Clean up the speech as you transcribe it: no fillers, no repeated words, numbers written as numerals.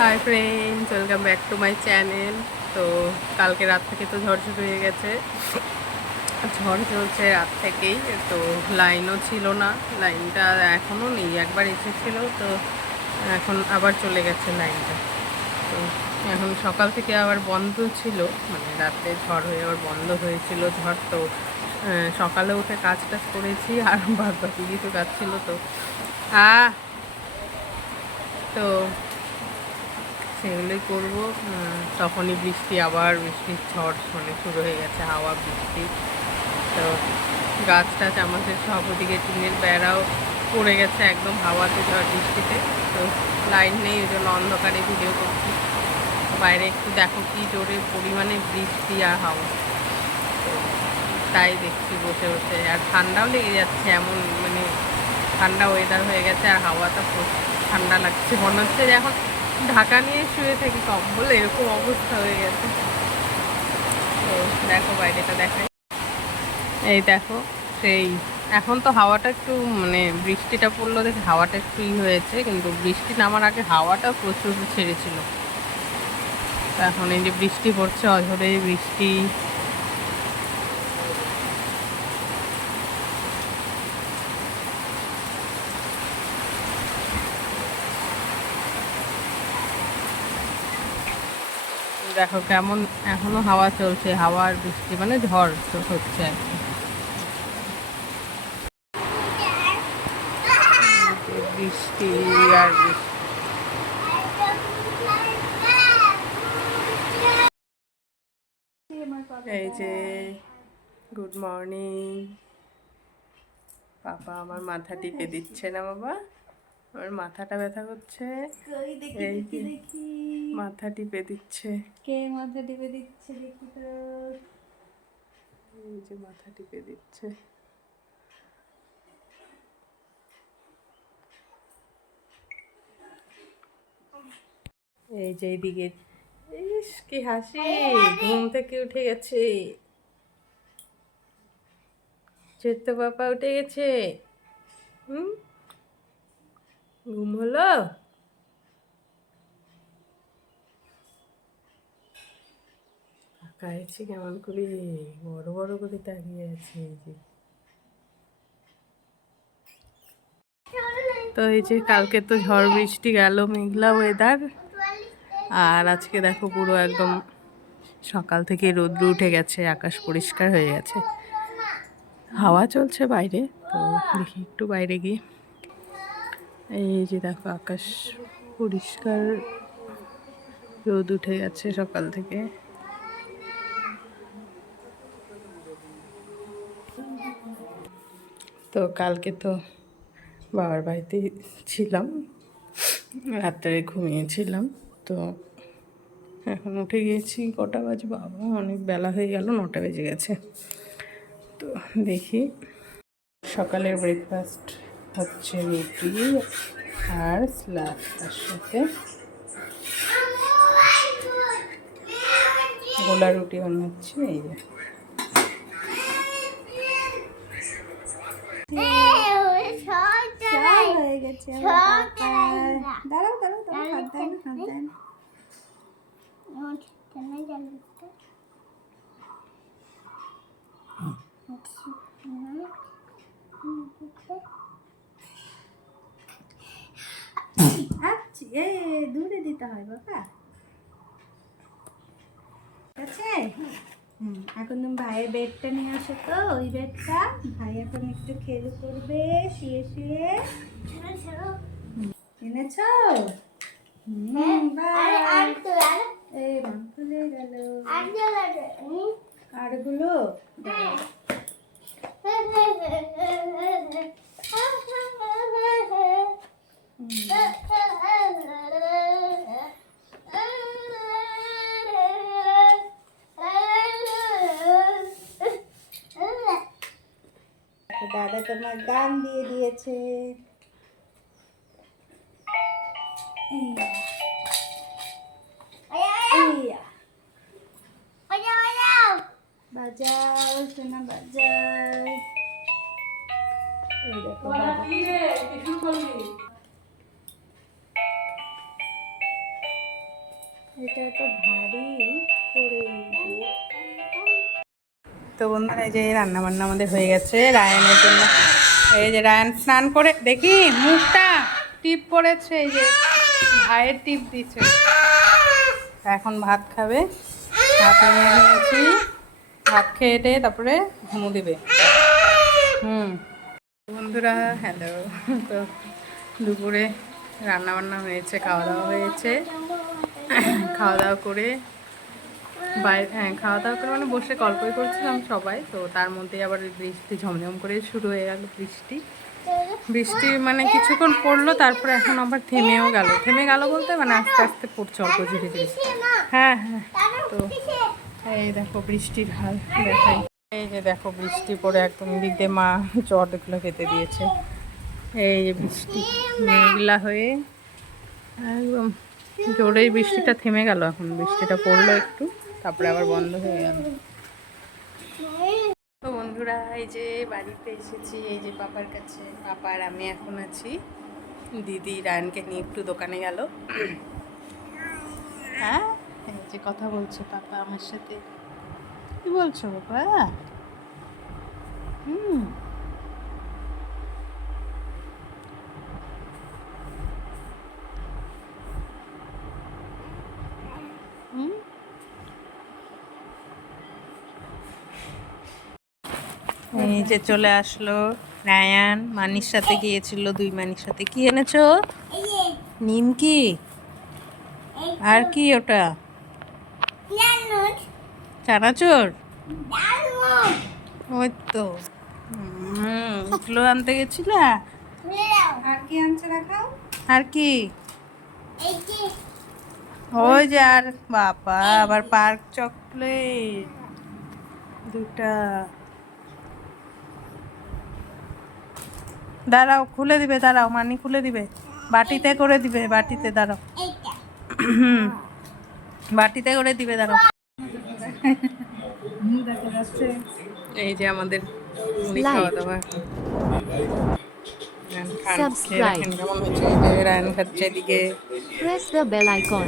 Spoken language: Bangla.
Hi friends, welcome back to my channel. তো কালকে রাত থেকে তো ঝড় শুরু হয়ে গেছে। ঝড় চলছে রাত থেকেই। তো লাইনও ছিল না, লাইনটা এখনও নেই। একবার এসেছিলো, তো এখন আবার চলে গেছে লাইনটা। তো এখন সকাল থেকে আবার বন্ধ ছিল, মানে রাতে ঝড় হয়ে আবার বন্ধ হয়েছিল ঝড়। তো সকালে উঠে কাজ টাজ করেছি, আর বাদ বাকি কিছু কাজ ছিল। তো তো সেগুলোই করবো। তখনই বৃষ্টির ঝড় মানে শুরু হয়ে গেছে, হাওয়া বৃষ্টি। তো গাছ টাছ আমাদের সব ওদিকে টিনের বেড়াও পড়ে গেছে একদম হাওয়াতে, ঝড় বৃষ্টিতে। তো লাইন নেই, ওই জন্য অন্ধকারে ভিডিও করছি। বাইরে একটু দেখো কি জোরে পরিমাণে বৃষ্টি আর হাওয়া। তো তাই দেখছি বসে বসে। আর ঠান্ডাও লেগে যাচ্ছে, এমন মানে ঠান্ডা ওয়েদার হয়ে গেছে। আর হাওয়াটা ঠান্ডা লাগছে, মনে হচ্ছে যে এখন ঢাকা নিয়ে শুয়ে থাকি কম্বল, এরকম অবস্থা হয়ে গেছে। তো দেখো বাইরেটা দেখাই, এই দেখো সেই। এখন তো হাওয়াটা একটু মানে বৃষ্টিটা পড়লো দেখে হাওয়াটা একটু হয়েছে, কিন্তু বৃষ্টি নামার আগে হাওয়াটা প্রচুর ছেড়েছিল। তো এখন এই যে বৃষ্টি পড়ছে, অঝরে বৃষ্টি। দেখো কেমন এখনো হাওয়া চলছে, হাওয়া আর বৃষ্টি মানে ঝড় হচ্ছে আর কি। বৃষ্টি আর বৃষ্টি। এই যে গুড মর্নিং। বাবা আমার মাথা টিপে দিচ্ছে না বাবা, আমার মাথাটা ব্যথা করছে। এই যে মাথা টিপে দিচ্ছে। কে মাথা টিপে দিচ্ছে দেখি তো? এই যে মাথা টিপে দিচ্ছে। এই যে এইদিকে, ইস কি হাসি, ঘুম থেকে উঠে গেছে। চেত্ত পাপা উঠে গেছে। হুম, ঘুম হলো? তাকাইছি কেমন করে, বড় বড় করে তাকিয়ে আছে। এই যে, তো এই যে কালকে তো ঝড় বৃষ্টি গেল, মেঘলা ওয়েদার। আর আজকে দেখো পুরো একদম সকাল থেকে রোদ্র উঠে গেছে, আকাশ পরিষ্কার হয়ে গেছে, হাওয়া চলছে বাইরে। তো দেখি একটু বাইরে গিয়ে। এই যে দেখো আকাশ পরিষ্কার, রোদ উঠে গেছে সকাল থেকে। তো কালকে তো বাবার বাড়িতে ছিলাম, রাত্রে ঘুমিয়েছিলাম। তো এখন উঠে গিয়েছি, কটা বাজে বাবা, অনেক বেলা হয়ে গেল, 9টা বেজে গেছে। তো দেখি সকালের ব্রেকফাস্ট হচ্ছে রুটি আর স্যালাড, তার সাথে গোলা রুটি বানাচ্ছি। এই যে হয়ে গেছে। দাঁড়াও দাঁড়াও দাঁড়াও, হাত দেন হাত দেন। দূরে দিতে হয় বাবা, ঠিক আছে? এখন তুমি ভাইয়ের বেডটা নিয়ে আসো তো, ওই বেডটা। ভাই এখন একটু খেলু করবে শুয়ে শুয়ে। এনেছো? এই মন খুলে গেল। কার্ডগুলো দাদা তোমার গান দিয়ে দিয়েছে। বাজাও সোনা বাজাও। এই দেখো এটা তো ভারী করে দিয়ে। তো বন্ধুরা এই যে রান্না বান্না আমাদের হয়ে গেছে রায়ানের জন্য। এই যে রায়ান স্নান করে দেখি মুখটা টিপ পড়েছে, এই যে ভাইয়ের টিপ দিচ্ছে। এখন ভাত খাবে, ভাত নিয়ে নিয়েছি, ভাত খেয়ে টেয়ে তারপরে ঘুমো দিবে। বন্ধুরা হ্যালো। তো দুপুরে রান্না বান্না হয়েছে, খাওয়া দাওয়া হয়েছে। খাওয়া দাওয়া করে খাওয়া দাওয়া করে মানে বসে গল্পই করছিলাম সবাই। তো তার মধ্যেই আবার বৃষ্টি ঝমঝম করে শুরু হয়ে গেল। বৃষ্টি মানে কিছুক্ষণ পড়লো, তারপরে এখন আবার থেমে গেল বলতে মানে আস্তে আস্তে পড়ছে অল্প ঝিরে ঝিরে। হ্যাঁ হ্যাঁ। তো এই দেখো বৃষ্টির হাল দেখাই। এই যে দেখো বৃষ্টি পড়ে একদম দিক দিয়ে মা চটগুলো খেতে দিয়েছে। এই যে বৃষ্টি মেঘলা হয়ে একদম জোরেই বৃষ্টিটা থেমে গেল। এখন বৃষ্টিটা পড়লো একটু, তারপরে আবার বন্ধ হয়ে গেল। তো বন্ধুরা এই যে বাড়িতে এসেছি, এই যে পাপার কাছে। পাপা আর আমি এখন আছি। দিদি রায়নকে নিয়ে একটু দোকানে গেল। হ্যাঁ এই যে কথা বলছে পাপা আমার সাথে। কি বলছো বাবা? হুম হুম। এই যে চলে আসলো রায়ান, মানির সাথে গিয়েছিল, দুই মানির সাথে। কি এনেছো? নিমকি। আর কি ওটা? চানাচুর। ওই তো এগুলো আনতে গেছিল। আর কি আনছে দেখাও। আর কি? ওই যে আর বাবা আবার পার্ক চকলেট দুটা। দাঁড়াও খুলে দিবে, দাঁড়াও মানি খুলে দিবে, বাটিতে করে দিবে, বাটিতে দাঁড়াও। বাটিতে করে দিবে, দাঁড়াও। এই যে আমাদের মুড়ি খাওয়া দাওয়া। Subscribe. কেমন হচ্ছে? রায়ন খাচ্ছে এদিকে। Press the bell icon.